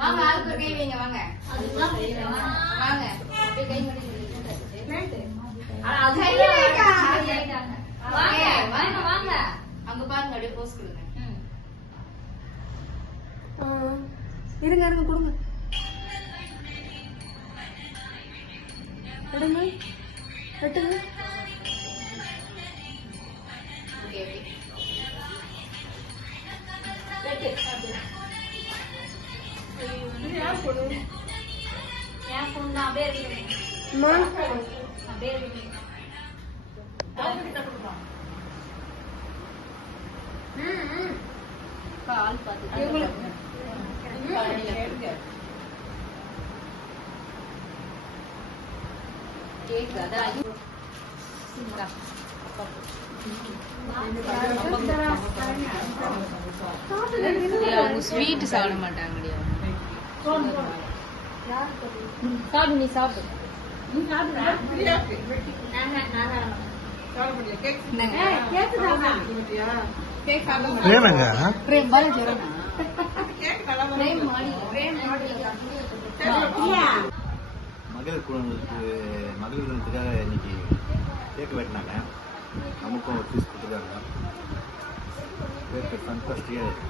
வாங்க ஆளுக்கு ஒரு கை வைங்க வாங்க வாங்க அப்படியே கை மடி வாங்க வாங்க அங்க பாருங்க அப்படியே போஸ் கொடுங்க இருங்க இருங்க கொடுங்க எடுங்க வெட்டுங்க ஓகே வெட்டு யார் போடு ஏன் ஃபோன் தான் அப்படியே இருக்கு அம்மா அப்படியே இருக்கு கால் பார்த்து கேக் அதான் அவங்க ஸ்வீட் சாப்பிட மாட்டாங்க சாப்பிடு நீ சாப்பிடு மகளிர் தினத்துக்காக இன்னைக்கு கேக் வெட்டினாங்க. நமக்கும் ஒரு பீஸ் கொடுத்துருக்காங்க. கேக் ஃபண்டாஸ்டிக்காக இருக்கு.